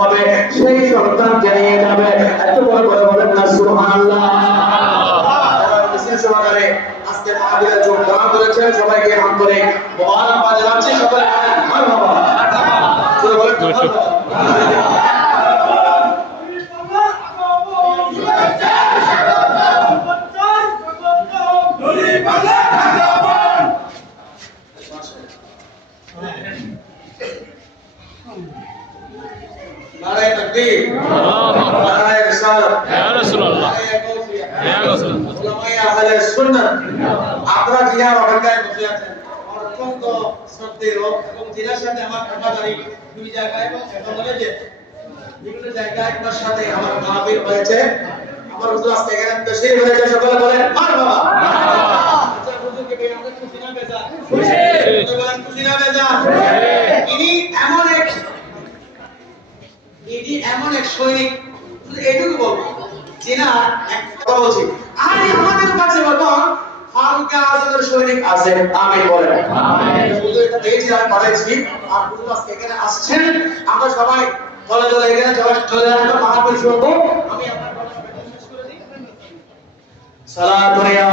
হবে সেই সন্তানকে নিয়ে যাবে। এত বড় করে বলেন না সুবহানাল্লাহ। সহকারে আজকে মাহফিলে যোগদান করেছেন সবাইকে আন্তরিক মোবারকবাদ জানাচ্ছি। সবাই মারহাবা শুরু বলেন মারহাবা। নারায়ে তাকবীর, নারায়ে রিসালাত, ইয়া রাসূলুল্লাহ, ইয়া রাসূলুল্লাহ, উলামায়ে আহলে সুন্নাহ। আপনারা জিনার অপেক্ষায় বসে আছেন, অত্যন্ত শ্রদ্ধেয় এবং জিনার সাথে আমার ঠান্ডাদারি দুই জায়গায় এবং এটা বলে যে বিভিন্ন জায়গায় একটার সাথে আমার মাহফিল হয়েছে। আমার হুজুর আজকে এখানে তশরীফ হয়েছে, সকলে বলেন মারহাবা। আচ্ছা হুজুরকে পেয়ে আমরা খুশি না বেজার? খুশি। বলেন খুশি না বেজার? ইনি এমন এক সৈনিক, এটুকু বলবো জিনা এক কথা বলছি। আর আমাদের কাছে বলুন ফারুক আজমের সৈনিক আছে, আমিন বলেন আমিন। শুধু এটা পেয়েছি আমি পাঠাইছি, আর হুজুর আজকে এখানে আসছেন, আমরা সবাই দলে দলে এখানে চলে আসবো, মাহফিল শুনবো। আমি আপনার কথা শেষ করে দিই। সালাতু ইয়া